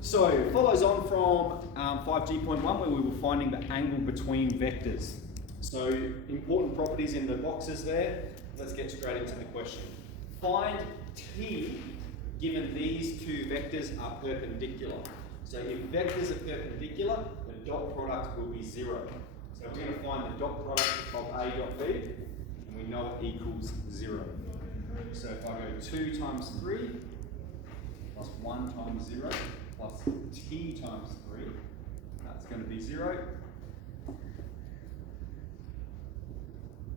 So, follows on from 5G.1 where we were finding the angle between vectors. So, important properties in the boxes there. Let's get straight into the question. Find t given these two vectors are perpendicular. So, if vectors are perpendicular, the dot product will be 0. So, we're going to find the dot product of A dot B, and we know it equals 0. So, if I go 2 times 3 plus 1 times 0 plus t times 3, that's going to be 0.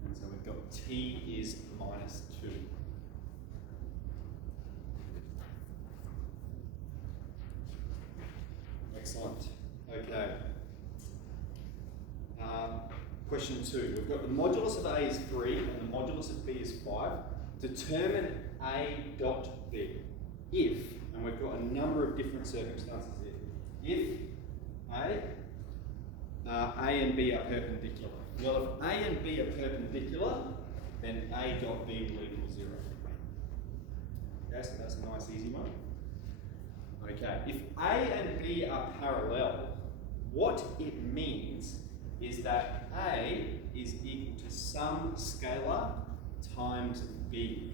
And so we've got t is minus 2. Excellent. Okay. Question 2. We've got the modulus of A is 3 and the modulus of B is 5. Determine A dot B if, and we've got a number of different circumstances here, if A and B are perpendicular. Well, if A and B are perpendicular, then A dot B will equal 0. Okay, so that's a nice easy one. Okay, if A and B are parallel, what it means is that A is equal to some scalar times B.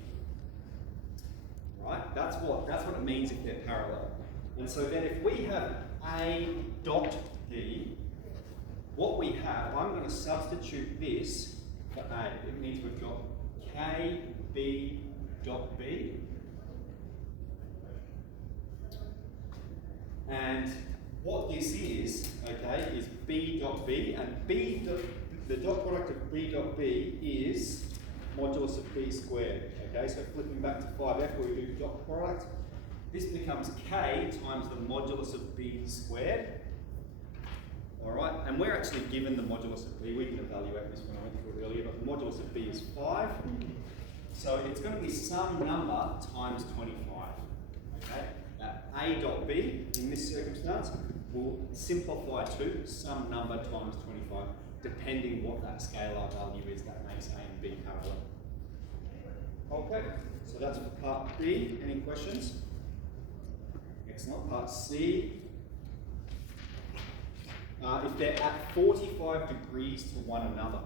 Right? That's what it means if they're parallel. And so then if we have A dot B, what we have, I'm going to substitute this for A. It means we've got KB dot B. And what this is, okay, is B dot B, and the dot product of B dot B is modulus of B squared. Okay, so flipping back to 5F where we do dot product, this becomes K times the modulus of B squared. Alright, and we're actually given the modulus of B. We can evaluate this when I went through it earlier, but the modulus of B is 5. So it's going to be some number times 25. Okay, A dot B in this circumstance will simplify to some number times 25, depending what that scalar value is that makes A and B parallel. Okay, so that's for part B. Any questions? Excellent. Part C. If they're at 45 degrees to one another.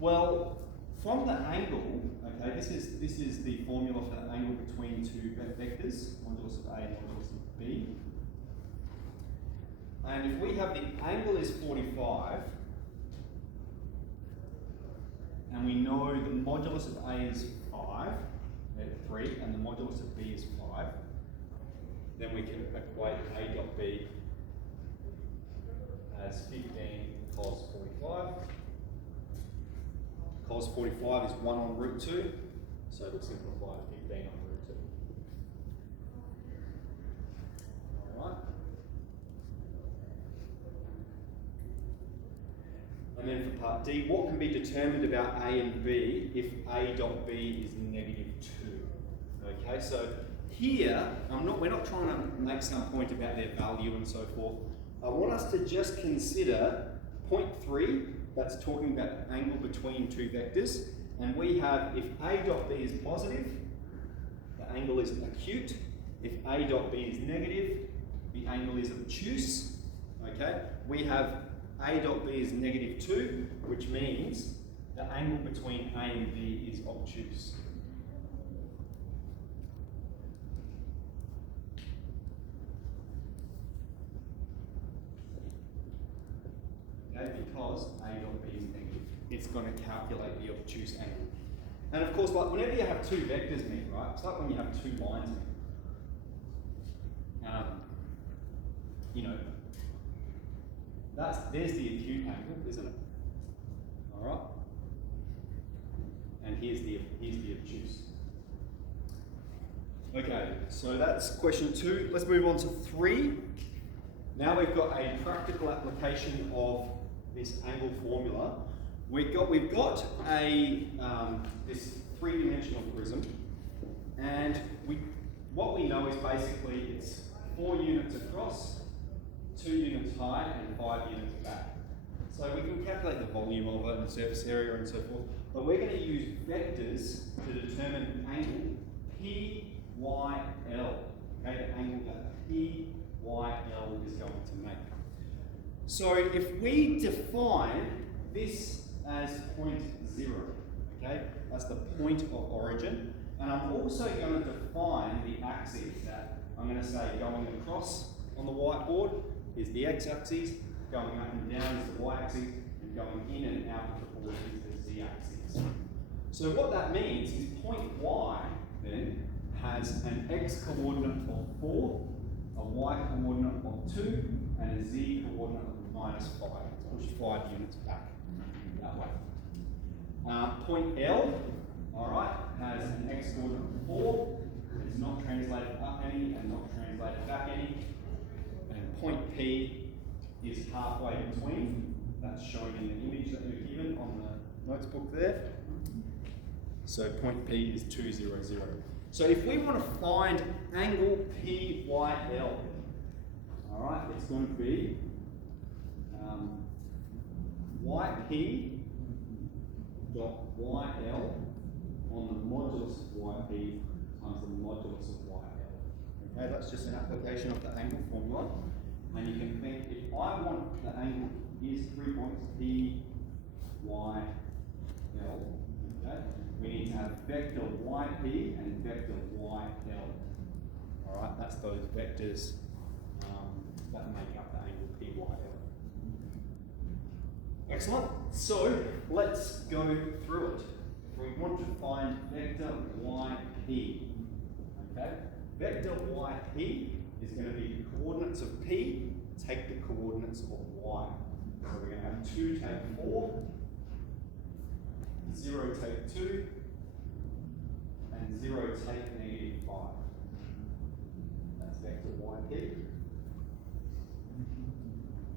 Well, from the angle, okay, this is the formula for the angle between two vectors, modulus of A and modulus of B. And if we have the angle is 45, and we know the modulus of A is 5, 3, and the modulus of B is 5, then we can equate A dot B as 15 cos 45. Cos 45 is 1 on root 2, so we'll simplify to 15 on root 2. Alright. And then for part D, what can be determined about A and B if A dot B is negative 2? Okay, so here, we're not trying to make some point about their value and so forth. I want us to just consider point 3, that's talking about the angle between two vectors, and we have if A dot B is positive, the angle is acute. If A dot B is negative, the angle is obtuse. Okay, we have A dot B is negative 2, which means the angle between A and B is obtuse. Okay, because A dot B is negative, it's going to calculate the obtuse angle. And of course, like whenever you have two vectors meet, right? It's like when you have two lines meet. You know, there's the acute angle, isn't it? All right. And here's the obtuse. Okay, so that's question 2. Let's move on to 3. Now we've got a practical application of this angle formula. We've got a this 3-dimensional prism, and what we know is basically it's 4 units across, 2 units high, and 5 units back. So we can calculate the volume of it and the surface area and so forth, but we're going to use vectors to determine angle PYL. Okay, the angle at PYL. YL is going to make. So if we define this as point 0, okay, that's the point of origin, and I'm also going to define the axis that I'm going to say going across on the whiteboard is the x-axis, going up and down is the y-axis, and going in and out of the board is the z-axis. So what that means is point Y then has an x-coordinate of 4, a y-coordinate of 2, and a z-coordinate of -5. Let's push 5 units back that way. Point L, all right, has an x-coordinate of 4. It's not translated up any and not translated back any. And point P is halfway between. That's shown in the image that you're given on the notebook there. So point P is 2, 0, 0. So if we want to find angle PYL, all right, it's going to be YP dot YL on the modulus of YP times the modulus of YL. Okay, that's just an application of the angle formula. And you can think, if I want the angle is 3 points P, Y, L, okay, we need to have vector YP and vector YL. All right, that's those vectors that make up the angle PYL. Excellent. So let's go through it. We want to find vector YP. Okay, vector YP is going to be the coordinates of P, take the coordinates of Y. So we're going to have 2 take 4, 0 take 2, and 0 take -5. That's vector YP.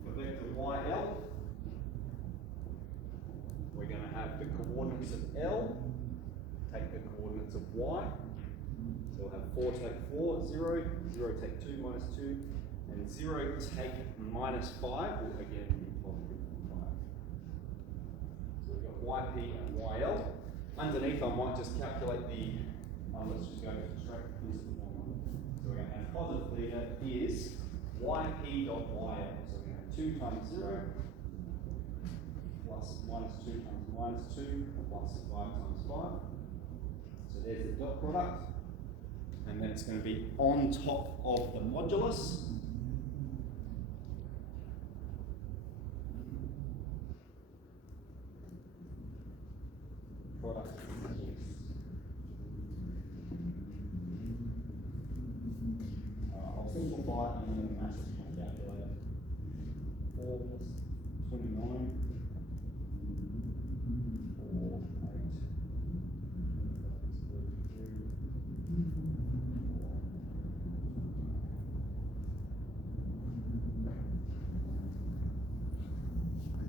For vector YL, we're going to have the coordinates of L, take the coordinates of Y. So we'll have 4 take 4, 0, 0 take 2, -2, and 0 take -5 will again be positive 5. So we've got YP and YL. Underneath, I might just calculate the, let's just go straight into the formula. So we're going to have positive theta is YP dot YL. So we're going to have 2 times 0 plus -2 times -2 plus 5 times 5. So there's the dot product. And then it's going to be on top of the modulus. Product of x. I'll simplify it and then the math is my calculator. 4 plus 29. 4, 8.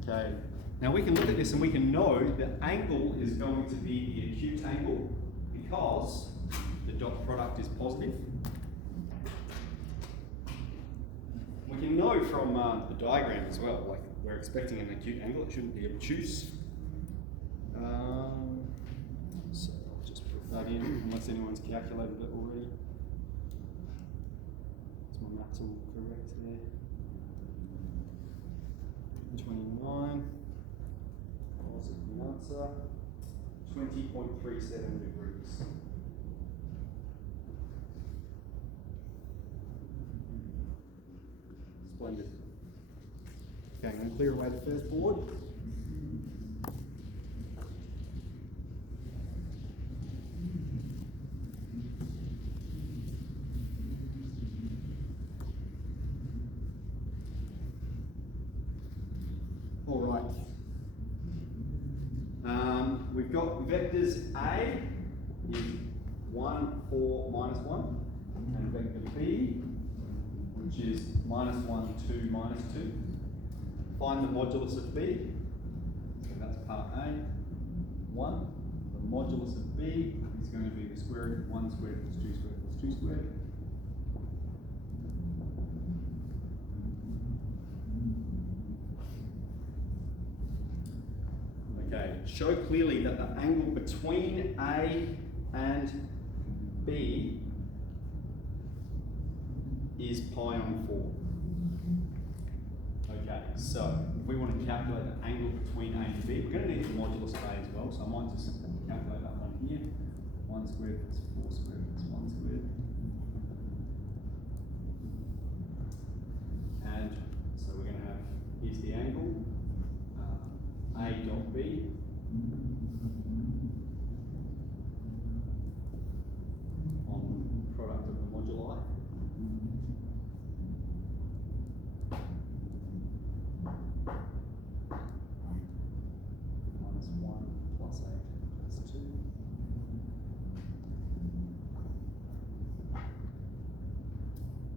Okay, now we can look at this and we can know the angle is going to be the acute angle because the dot product is positive. We can know from the diagram as well, like we're expecting an acute angle, it shouldn't be obtuse. So I'll just put that in unless anyone's calculated it already. Is my maths all correct there? 29, what's the answer? 20.37 degrees. Splendid. Okay, I'm going to clear away the first board. All right. We've got vectors A is 1, 4, -1, and vector B, which is -1, 2, -2. Find the modulus of B. So that's part A. 1. The modulus of B is going to be the square root of 1 squared plus 2 squared plus 2 squared. Okay, show clearly that the angle between A and B is pi on 4. Okay, so if we want to calculate the angle between A and B, we're going to need the modulus of A as well, so I might just calculate that one here. 1 squared plus 4 squared plus 1 squared. And so we're going to have, here's the angle, A dot B. On product of the moduli. Minus 1 plus 8 plus 2.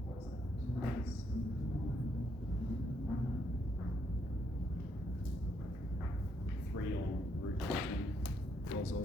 What is that? 3 on root 15 because of.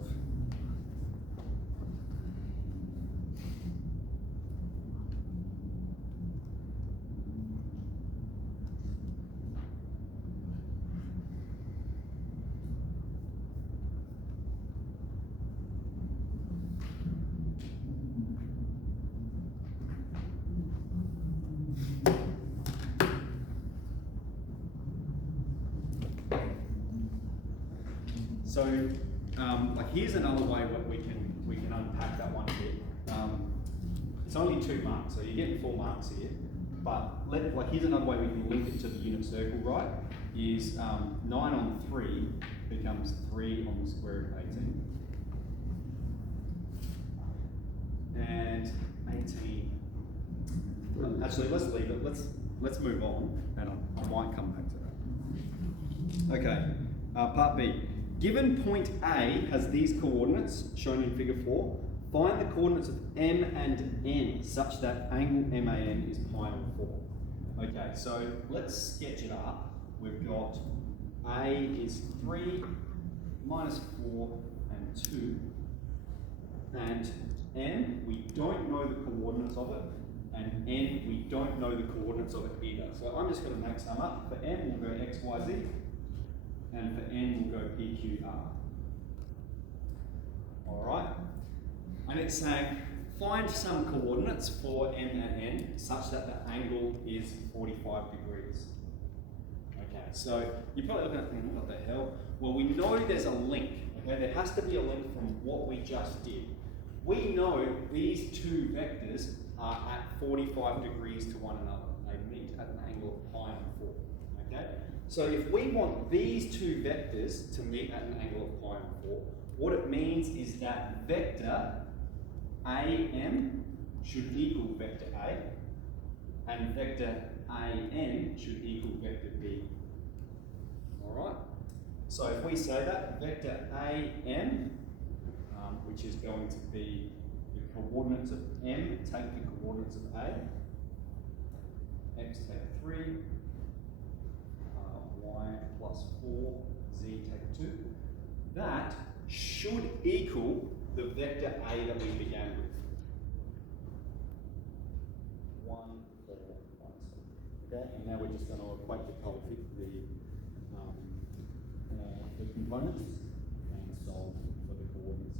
So, like here's another way that we can unpack that one a bit. It's only 2 marks, so you're getting 4 marks here. But here's another way we can link it to the unit circle, right? Is 9 on 3 becomes 3 on the square root of 18, and 18. Actually, let's leave it. Let's move on, and I might come back to that. Okay, part B. Given point A has these coordinates shown in figure 4, find the coordinates of M and N such that angle MAN is pi on 4. Okay, so let's sketch it up. We've got A is 3, minus 4, and 2. And M, we don't know the coordinates of it. And N, we don't know the coordinates of it either. So I'm just going to make some up. For M, we'll go X, Y, Z. And for N, we'll go P, Q, R. All right? And it's saying, find some coordinates for M and N such that the angle is 45 degrees. Okay, so you're probably looking at thinking, what the hell? Well, we know there's a link. Okay, there has to be a link from what we just did. We know these two vectors are at 45 degrees to one another. They meet at an angle of pi on 4. Okay? So if we want these two vectors to meet at an angle of pi on 4, what it means is that vector AM should equal vector A, and vector AN should equal vector B. Alright? So if we say that, vector AM, which is going to be the coordinates of M, take the coordinates of A, X take 3, Y plus 4, Z take 2. That should equal the vector A that we began with. 1, 4, 1, 7. Okay, and now we're just going to equate the components and solve for the coordinates.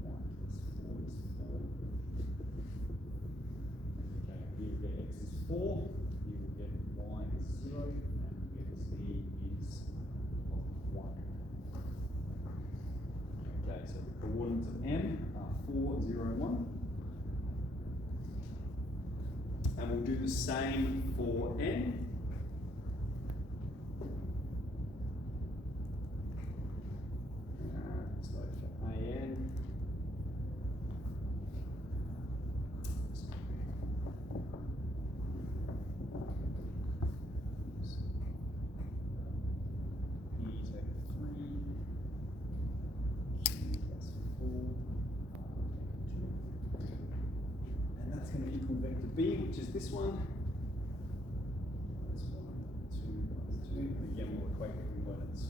1 plus 4 is 4. Okay, here we get X is 4, here we get Y is 0, and we get Z is 1. Okay, so the coordinates of M are 4, 0, 1. And we'll do the same for N. So for AN, P take 3, Q plus 4, 2. And that's going to equal vector B, which is this one. That's 1, 2 plus 2. And again, we'll equate the components.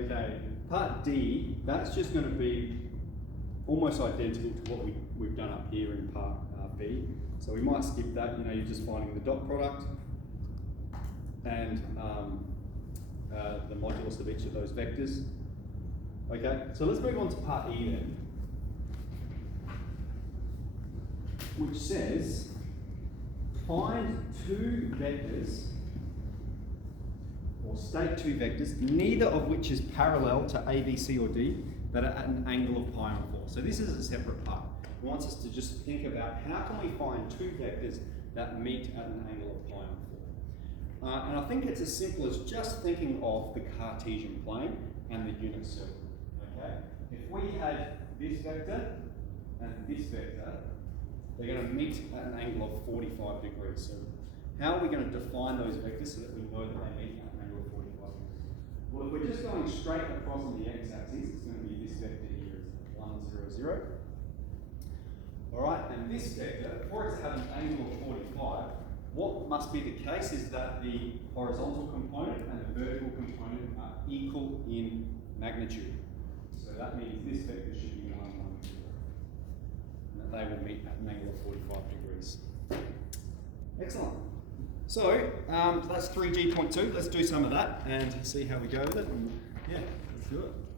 Okay, part D, that's just going to be almost identical to what we've done up here in part B. So we might skip that, you know, you're just finding the dot product and the modulus of each of those vectors. Okay, so let's move on to part E then, which says find two vectors, or state two vectors, neither of which is parallel to A, B, C, or D, that are at an angle of pi on 4. So this is a separate part. It wants us to just think about how can we find two vectors that meet at an angle of pi on 4. And I think it's as simple as just thinking of the Cartesian plane and the unit circle. Okay? If we had this vector and this vector, they're going to meet at an angle of 45 degrees. So how are we going to define those vectors so that we know that they meet at an angle of 45 degrees? Well, if we're just going straight across on the x-axis, it's going to be this vector here, 1, 0, 0. All right, and this vector, for it to have an angle of 45, what must be the case is that the horizontal component and the vertical component are equal in magnitude. So that means this vector should be 1, 1, 0. And that they will meet at an angle of 45 degrees. Excellent. So that's 3G.2. Let's do some of that and see how we go with it. And yeah, let's do it.